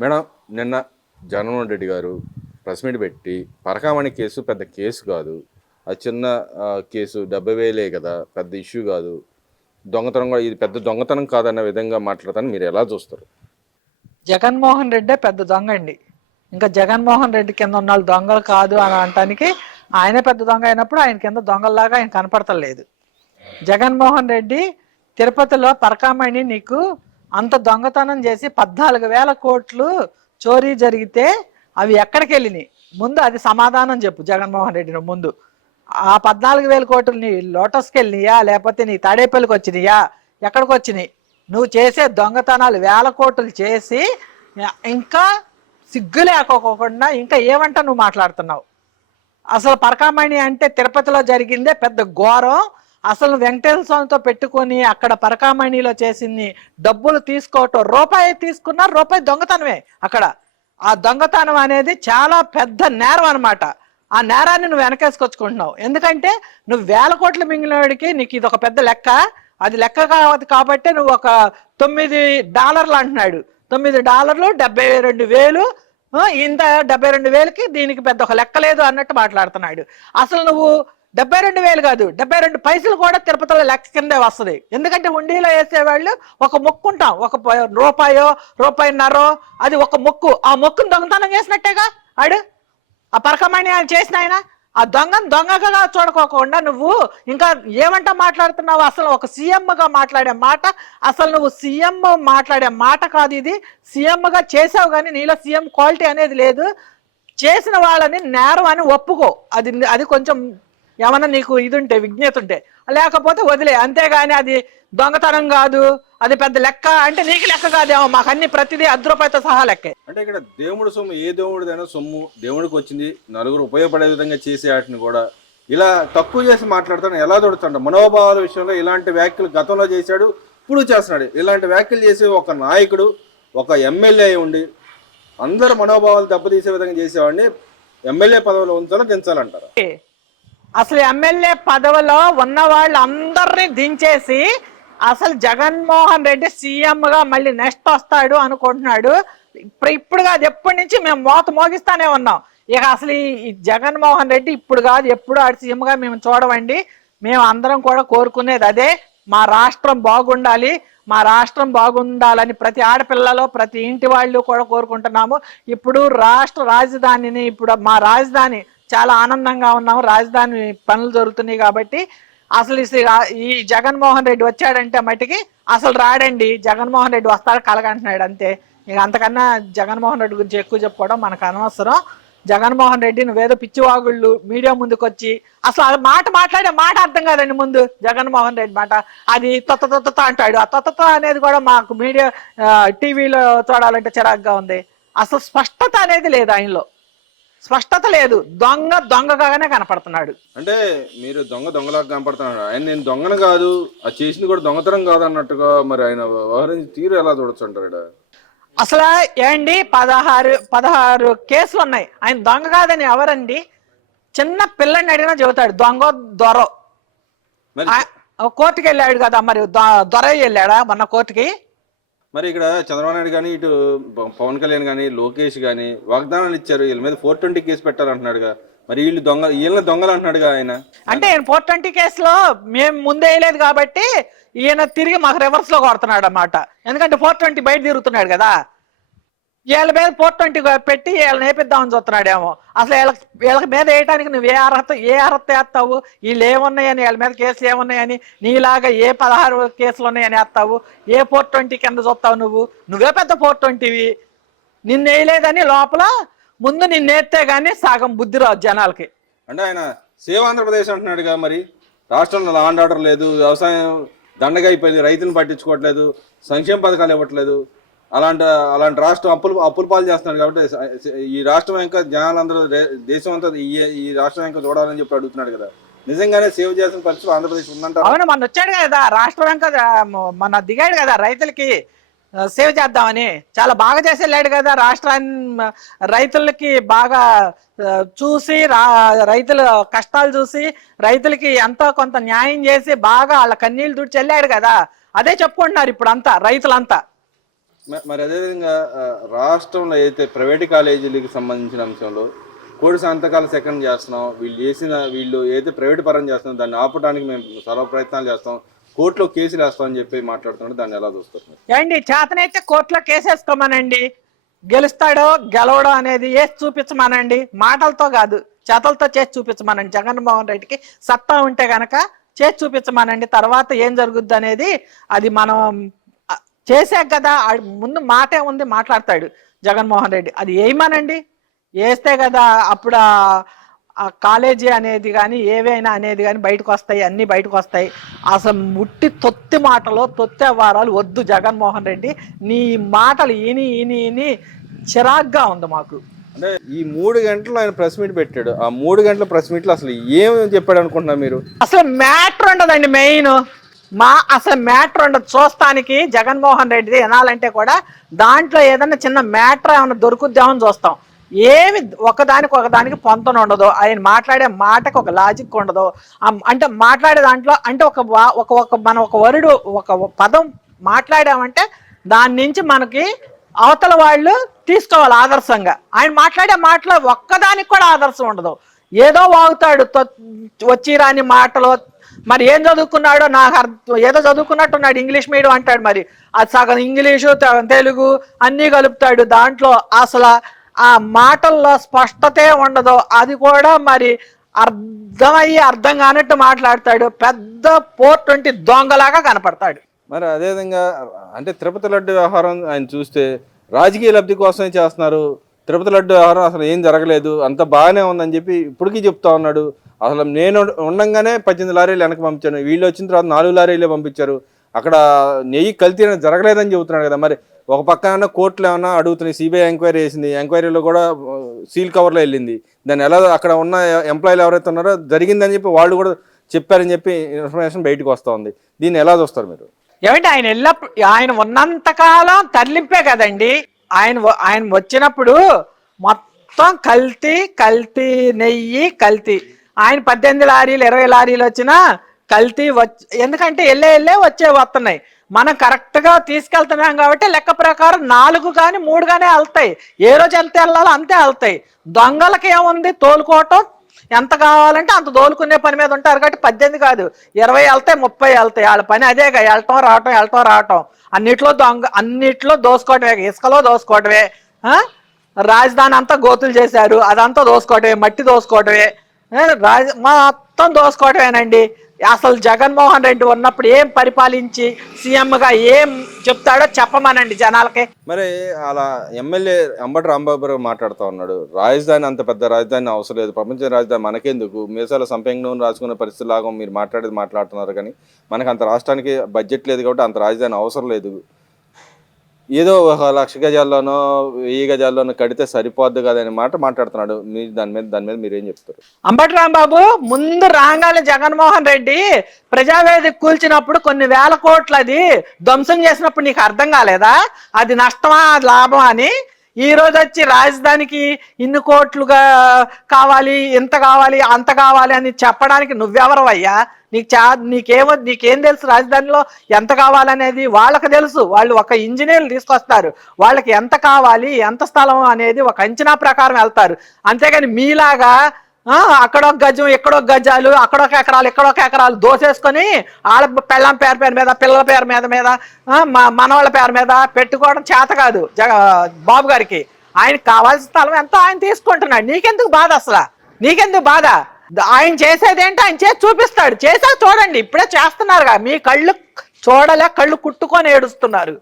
Madam నిన్న జగన్మోహన్ రెడ్డి గారు press meet పెట్టి పరకామణి కేసు పెద్ద కేసు కాదు. అది చిన్న కేసు డెబ్బై వేలే కదా పెద్ద ఇష్యూ కాదు. దొంగతనం కూడా ఇది పెద్ద దొంగతనం కాదన్న విధంగా మాట్లాడతాను మీరు ఎలా చూస్తారు? జగన్మోహన్ రెడ్డే పెద్ద దొంగ అండి. ఇంకా జగన్మోహన్ రెడ్డి కింద ఉన్న దొంగలు కాదు అని అనటానికి ఆయనే పెద్ద దొంగ అయినప్పుడు ఆయన కింద దొంగల్లాగా ఆయన కనపడతలేదు. జగన్మోహన్ రెడ్డి తిరుపతిలో పరకామణి నీకు అంత దొంగతనం చేసి పద్నాలుగు వేల కోట్లు చోరీ జరిగితే అవి ఎక్కడికి వెళ్ళినాయి? ముందు అది సమాధానం చెప్పు జగన్మోహన్ రెడ్డి ముందు. ఆ పద్నాలుగు వేల కోట్లు నీ లోటస్కి వెళ్ళినాయా? లేకపోతే నీ తాడేపల్లికి వచ్చినాయా? ఎక్కడికి వచ్చినాయి? నువ్వు చేసే దొంగతనాలు వేల కోట్లు చేసి ఇంకా సిగ్గు లేకోకుండా ఇంకా ఏమంటా నువ్వు మాట్లాడుతున్నావు? అసలు పరకామణి అంటే తిరుపతిలో జరిగిందే పెద్ద ఘోరం. అసలు వెంకటేశ్వర స్వామితో పెట్టుకొని అక్కడ పరకామణిలో చేసింది డబ్బులు తీసుకోవటం రూపాయి తీసుకున్నా రూపాయి దొంగతనమే అక్కడ. ఆ దొంగతనం అనేది చాలా పెద్ద నేరం అనమాట ఆ నేరాన్ని నువ్వు వెనకేసుకొచ్చుకుంటున్నావు. ఎందుకంటే నువ్వు వేల కోట్లు మింగినవాడికి నీకు ఇది ఒక పెద్ద లెక్క. అది లెక్క కావద్దు కాబట్టి నువ్వు ఒక తొమ్మిది డాలర్లు అంటున్నాడు. తొమ్మిది డాలర్లు డెబ్బై రెండు వేలు ఇంత డెబ్బై రెండు వేలకి దీనికి పెద్ద ఒక లెక్క లేదు అన్నట్టు మాట్లాడుతున్నాడు. అసలు నువ్వు డెబ్బై రెండు వేలు కాదు డెబ్బై రెండు పైసలు కూడా తిరుపతిలో లెక్క కిందే వస్తుంది. ఎందుకంటే హుండీలో వేసేవాళ్ళు ఒక మొక్కు ఉంటాం. ఒక ప- రూపాయో రూపాయిన్నరో అది ఒక మొక్కు. ఆ మొక్కును దొంగతనం చేసినట్టేగా? ఆడు? ఆ పరకమణి ఆయన చేసిన ఆయన? ఆ దొంగను దొంగగా చూడకోకుండా నువ్వు ఇంకా ఏమంటా మాట్లాడుతున్నావు? అసలు ఒక సీఎంగా మాట్లాడే మాట అసలు నువ్వు సీఎం మాట్లాడే మాట కాదు ఇది. సీఎంగా చేసావు కానీ నీలో సీఎం క్వాలిటీ అనేది లేదు. చేసిన వాళ్ళని నేరం అని ఒప్పుకో. అది అది కొంచెం ఏమన్నా నీకు ఇది ఉంటే విజ్ఞత ఉంటే లేకపోతే వదిలే అంతేగాని అది దొంగతనం కాదు అది పెద్ద లెక్క అంటే నీకు లెక్క కాదేమో మాకు అన్ని ప్రతిదీ అర్ధ రూపాయలతో సహా లెక్కే. అంటే ఇక్కడ దేవుడు సొమ్ము ఏ దేవుడిదైనా సొమ్ము దేవుడికి వచ్చింది నలుగురు ఉపయోగపడే విధంగా చేసే వాటిని కూడా ఇలా తక్కువ చేసి మాట్లాడతాను ఎలా దొడుతాడు మనోభావాల విషయంలో ఇలాంటి వ్యాఖ్యలు గతంలో చేశాడు ఇప్పుడు చేస్తున్నాడు. ఇలాంటి వ్యాఖ్యలు చేసే ఒక నాయకుడు ఒక ఎమ్మెల్యే ఉండి అందరు మనోభావాలు దెబ్బతీసే విధంగా చేసేవాడిని ఎమ్మెల్యే పదవిలో ఉంచాలో దించాలంటారు? అసలు ఎమ్మెల్యే పదవిలో ఉన్న వాళ్ళు అందరినీ దించేసి అసలు జగన్మోహన్ రెడ్డి సీఎంగా మళ్ళీ నెక్స్ట్ వస్తాడు అనుకుంటున్నాడు. ఇప్పుడు ఇప్పుడు కాదు ఎప్పటి నుంచి మేము మోత మోగిస్తానే ఉన్నాం. ఇక అసలు ఈ జగన్మోహన్ రెడ్డి ఇప్పుడు కాదు ఎప్పుడు ఆడి సీఎంగా మేము చూడవండి. మేము అందరం కూడా కోరుకునేది అదే. మా రాష్ట్రం బాగుండాలి. మా రాష్ట్రం బాగుండాలని ప్రతి ఆడపిల్లలో ప్రతి ఇంటి వాళ్ళు కూడా కోరుకుంటున్నాము. ఇప్పుడు రాష్ట్ర రాజధానిని ఇప్పుడు మా రాజధాని చాలా ఆనందంగా ఉన్నాము. రాజధాని పనులు జరుగుతున్నాయి కాబట్టి అసలు ఈ ఈ జగన్మోహన్ రెడ్డి వచ్చాడంటే మట్టికి అసలు రాడండి. జగన్మోహన్ రెడ్డి వస్తాడు కలగంటున్నాడు అంతే. ఇక అంతకన్నా జగన్మోహన్ రెడ్డి గురించి ఎక్కువ చెప్పుకోవడం మనకు అనవసరం. జగన్మోహన్ రెడ్డి నువ్వేదో పిచ్చివాగుళ్ళు మీడియా ముందుకు వచ్చి అసలు మాట మాట్లాడే మాట అర్థం కాదండి ముందు. జగన్మోహన్ రెడ్డి మాట. అది తొత్త తొత్త అంటాడు. ఆ తొత్త అనేది కూడా మాకు మీడియా టీవీలో చూడాలంటే చిరాగ్గా ఉంది. అసలు స్పష్టత అనేది లేదు ఆయనలో. స్పష్టత లేదు. దొంగ దొంగగానే కనపడుతున్నాడు. అంటే మీరు దొంగ దొంగలాగా కనపడుతున్నాడు. ఆయన నేను దొంగను కాదు అది చేసింది కూడా దొంగతనం కాదు అన్నట్టుగా మరి ఆయన వ్యవహరించి తీరు ఎలా చూడొచ్చు అంటారు? అసలు ఏండి పదహారు పదహారు కేసులు ఉన్నాయి. ఆయన దొంగ కాదని ఎవరండి? చిన్న పిల్లని అడిగినా చెబుతాడు దొంగ దొర. కోర్టుకి వెళ్ళాడు కదా మరి దొర వెళ్ళాడా మొన్న కోర్టుకి? మరి ఇక్కడ చంద్రబాబు నాయుడు కానీ ఇటు పవన్ కళ్యాణ్ కానీ లోకేష్ కానీ వాగ్దానాలు ఇచ్చారు. వీళ్ళ మీద ఫోర్ ట్వంటీ కేసు పెట్టాలంటున్నాడుగా. మరి వీళ్ళు దొంగ వీళ్ళని దొంగలు అంటున్నాడుగా ఆయన. అంటే ఫోర్ ట్వంటీ కేసులో మేము ముందే వేయలేదు కాబట్టి ఈయన తిరిగి మాకు రివర్స్లో కొడుతున్నాడు అన్నమాట ఎందుకంటే ఫోర్ ట్వంటీ బయట తిరుగుతున్నాడు కదా. వీళ్ళ మీద ఫోర్ ట్వంటీ పెట్టి వీళ్ళని వేపిద్దామని చూస్తున్నాడేమో. అసలు వీళ్ళకి వీళ్ళకి మీద వేయడానికి నువ్వు ఏ అర్హత ఏ అర్హత వేస్తావు? వీళ్ళు ఏమున్నాయని వీళ్ళ మీద కేసులు ఏమున్నాయని నీలాగా ఏ పదహారు కేసులు ఉన్నాయని వేస్తావు? ఏ ఫోర్ ట్వంటీ కింద చూస్తావు నువ్వు? నువ్వే పెద్ద ఫోర్ ట్వంటీవి నిన్ను వేయలేదని లోపల ముందు నిన్ను వేస్తే కానీ సగం బుద్ధి రాదు జనాలకి. అంటే ఆయన సేవ్ ఆంధ్రప్రదేశ్ అంటున్నాడుగా మరి. రాష్ట్రంలో లాండ్ ఆర్డర్ లేదు. వ్యవసాయం దండగా అయిపోయింది. రైతులను పట్టించుకోవట్లేదు. సంక్షేమ పథకాలు ఇవ్వట్లేదు. అలాంటి అలాంటి రాష్ట్రం అప్పులు అప్పుల పాలు చేస్తున్నాడు కాబట్టి ఈ రాష్ట్రం ఇంకా జనాలందరూ దేశం అంతా ఈ ఈ రాష్ట్రం ఇంకా చూడాలని చెప్పి అడుగుతున్నాడు కదా. నిజంగానే సేవ్ చేసిన పరిస్థితి ఆంధ్రప్రదేశ్ ఉందంట అవును మన వచ్చాడు కదా రాష్ట్రం ఇంకా మన దిగాడు కదా రైతులకి సేవ్ చేద్దామని. చాలా బాగా చేసి వెళ్ళాడు కదా రాష్ట్రాన్ని రైతులకి బాగా చూసి రా రైతుల కష్టాలు చూసి రైతులకి ఎంతో కొంత న్యాయం చేసి బాగా వాళ్ళ కన్నీళ్ళు తుడిచి వెళ్ళాడు కదా. అదే చెప్పుకుంటున్నారు ఇప్పుడు అంతా రైతులంతా. మరి అదేవిధంగా రాష్ట్రంలో అయితే ప్రైవేట్ కాలేజీలకు సంబంధించిన అంశంలో కోడి సంతకాలు సెకండ్ చేస్తున్నాం వీళ్ళు చేసిన వీళ్ళు ఏదైతే ప్రైవేట్ పరం చేస్తున్నాం దాన్ని ఆపడానికి మేము సర్వ ప్రయత్నాలు చేస్తాం కోర్టులో కేసులు వేస్తామని చెప్పి మాట్లాడుతున్నాడు దాన్ని ఎలా చూస్తారు? మీరు? ఏండి చేతనైతే కోర్టులో కేసేసుకోమనండి. గెలుస్తాడో గెలవడో అనేది ఏ చూపించమనండి. మాటలతో కాదు చేతలతో చేసి చూపించమనండి. జగన్మోహన్ రెడ్డికి సత్తా ఉంటే గనక చేసి చూపించమనండి. తర్వాత ఏం జరుగుద్ది అనేది అది మనం ఆ, చేసాక కదా ముందు మాటే ఉంది మాట్లాడతాడు జగన్మోహన్ రెడ్డి. అది వేయమనండి వేస్తే కదా అప్పుడు కాలేజీ అనేది కానీ ఏవైనా అనేది కానీ బయటకు వస్తాయి అన్నీ బయటకు వస్తాయి. అసలు ముట్టి తొత్తి మాటలు తొత్తి వారాలు వద్దు జగన్మోహన్ రెడ్డి. నీ మాటలు ఇని ఇని ఇని చిరాగ్గా ఉంది మాకు. అంటే ఈ మూడు గంటలు ఆయన ప్రెస్ మీట్ పెట్టాడు. ఆ మూడు గంటల ప్రెస్ మీట్లో అసలు ఏం చెప్పాడు అనుకుంటున్నారు మీరు? అసలు మ్యాటర్ ఉండదండి మెయిన్. మా అసలు మ్యాటర్ ఉండదు. చూస్తానికి జగన్మోహన్ రెడ్డిది వినాలంటే కూడా దాంట్లో ఏదైనా చిన్న మ్యాటర్ ఏమైనా దొరుకుద్దామని చూస్తాం. ఏమి ఒకదానికి ఒకదానికి పొంతన ఉండదు. ఆయన మాట్లాడే మాటకు ఒక లాజిక్ ఉండదు. అంటే మాట్లాడే దాంట్లో అంటే ఒక వా- ఒక ఒక మనం ఒక వరుడు ఒక పదం మాట్లాడామంటే దాని నుంచి మనకి అవతల వాళ్ళు తీసుకోవాలి ఆదర్శంగా. ఆయన మాట్లాడే మాటలో ఒక్కదానికి కూడా ఆదర్శం ఉండదు. ఏదో వాగుతాడు వచ్చిరాని వచ్చి రాని మాటలు మరి ఏం చదువుకున్నాడో నాకు అర్థం ఏదో చదువుకున్నట్టున్నాడు ఇంగ్లీష్ మీడియం అంటాడు మరి. అది సగం ఇంగ్లీషు తెలుగు అన్నీ కలుపుతాడు. దాంట్లో అసలు ఆ మాటల్లో స్పష్టతే ఉండదు. అది కూడా మరి అర్థమయ్యి అర్థం కానట్టు మాట్లాడతాడు. పెద్ద ఫోర్ ట్వంటీ దొంగలాగా కనపడతాడు. మరి అదేవిధంగా అంటే తిరుపతి లడ్డు వ్యవహారం ఆయన చూస్తే రాజకీయ లబ్ధి కోసమే చేస్తున్నారు. తిరుపతి లడ్డు వ్యవహారం అసలు ఏం జరగలేదు. అంత బాగానే ఉందని చెప్పి ఇప్పటికీ చెప్తా ఉన్నాడు. అసలు నేను ఉండంగానే పద్దెనిమిది లారీలు వెనక పంపించాను. వీళ్ళు వచ్చిన తర్వాత నాలుగు లారీలే పంపించారు. అక్కడ నెయ్యి కల్తీ అనేది జరగలేదని చెబుతున్నాడు కదా మరి. ఒక పక్కన కోర్టులు ఏమన్నా అడుగుతున్నాయి సిబిఐ ఎంక్వైరీ చేసింది. ఎంక్వైరీలో కూడా సీల్ కవర్లో వెళ్ళింది. దాన్ని ఎలా అక్కడ ఉన్న ఎంప్లాయీలు ఎవరైతే ఉన్నారో జరిగిందని చెప్పి వాళ్ళు కూడా చెప్పారని చెప్పి ఇన్ఫర్మేషన్ బయటకు వస్తూ ఉంది. దీన్ని ఎలా చూస్తారు మీరు? ఏమంటే ఆయన వెళ్ళినప్పుడు ఆయన ఉన్నంతకాలం తరలింపే కదండి. ఆయన ఆయన వచ్చినప్పుడు మొత్తం కల్తీ కల్తీ నెయ్యి కల్తీ. ఆయన పద్దెనిమిది లారీలు ఇరవై లారీలు వచ్చినా కల్తీ వచ్చి ఎందుకంటే వెళ్ళే వెళ్ళే వచ్చే వస్తున్నాయి. మనం కరెక్ట్గా తీసుకెళ్తున్నాం కాబట్టి లెక్క ప్రకారం నాలుగు కానీ మూడు కానీ వెళ్తాయి. ఏ రోజు ఎంత వెళ్ళాలో అంతే వెళ్తాయి. దొంగలకి ఏముంది? తోలుకోవటం. ఎంత కావాలంటే అంత తోలుకునే పని మీద ఉంటారు కాబట్టి పద్దెనిమిది కాదు. ఇరవై వెళ్తాయి ముప్పై వెళ్తాయి. వాళ్ళ పని అదేగా. వెళ్ళటం రావటం వెళ్ళటం రావటం. అన్నిట్లో దొంగ అన్నిట్లో దోసుకోవటమే. ఇసుకలో దోసుకోవటమే. రాజధాని అంతా గోతులు చేశారు. అదంతా దోసుకోవటమే. మట్టి దోసుకోవటమే. రాజ మొత్తం దోసుకోవటమేనండి అసలు జగన్మోహన్ రెడ్డి ఉన్నప్పుడు ఏం పరిపాలించి సీఎంగా ఏం చెప్తాడో చెప్పమనండి జనాలకి. మరి అలా ఎమ్మెల్యే అంబటి రాంబాబు గారు మాట్లాడుతూ ఉన్నాడు. రాజధాని అంత పెద్ద రాజధాని అవసరం లేదు. ప్రపంచ రాజధాని మనకెందుకు? మీసాల సంపెంగ రాసుకునే పరిస్థితి లాగా మీరు మాట్లాడేది మాట్లాడుతున్నారు కానీ మనకు అంత రాష్ట్రానికి బడ్జెట్ లేదు కాబట్టి అంత రాజధాని అవసరం లేదు. ఏదో ఒక లక్ష గజాల్లోనో వెయ్యి గజాల్లోనో కడితే సరిపోద్ది కదనే మాట మాట్లాడుతున్నాడు. మీరు దాని మీద దాని మీద మీరు ఏం చెప్తారు? అంబటి రాంబాబు ముందు రాగానే జగన్మోహన్ రెడ్డి ప్రజావేదిక కూల్చినప్పుడు కొన్ని వేల కోట్లు అది ధ్వంసం చేసినప్పుడు నీకు అర్థం కాలేదా? అది నష్టమా లాభం అని? ఈ రోజు వచ్చి రాజధానికి ఇన్ని కోట్లుగా కావాలి ఇంత కావాలి అంత కావాలి అని చెప్పడానికి నువ్వెవరవయ్యా? నీకు చా నీకేమో నీకేం తెలుసు రాజధానిలో ఎంత కావాలనేది? వాళ్ళకి తెలుసు. వాళ్ళు ఒక ఇంజనీర్లు తీసుకొస్తారు. వాళ్ళకి ఎంత కావాలి ఎంత స్థలం అనేది ఒక అంచనా ప్రకారం వెళ్తారు. అంతేగాని మీలాగా అక్కడొక గజం ఇక్కడొక గజాలు అక్కడొక ఎకరాలు ఇక్కడొక ఎకరాలు దోసేసుకొని ఆడ పెళ్ళం పేరు పేరు మీద పిల్లల పేరు మీద మీద మా మనవాళ్ళ పేరు మీద పెట్టుకోవడం చేత కాదు జగ బాబు గారికి. ఆయనకి కావాల్సిన స్థలం ఎంతో ఆయన తీసుకుంటున్నాడు. నీకెందుకు బాధ అసలు? నీకెందుకు బాధ? ఆయన చేసేది ఆయన చేసి చూపిస్తాడు. చేసాక చూడండి. ఇప్పుడే చేస్తున్నారుగా. మీ కళ్ళు చూడలే కళ్ళు కుట్టుకొని ఏడుస్తున్నారు.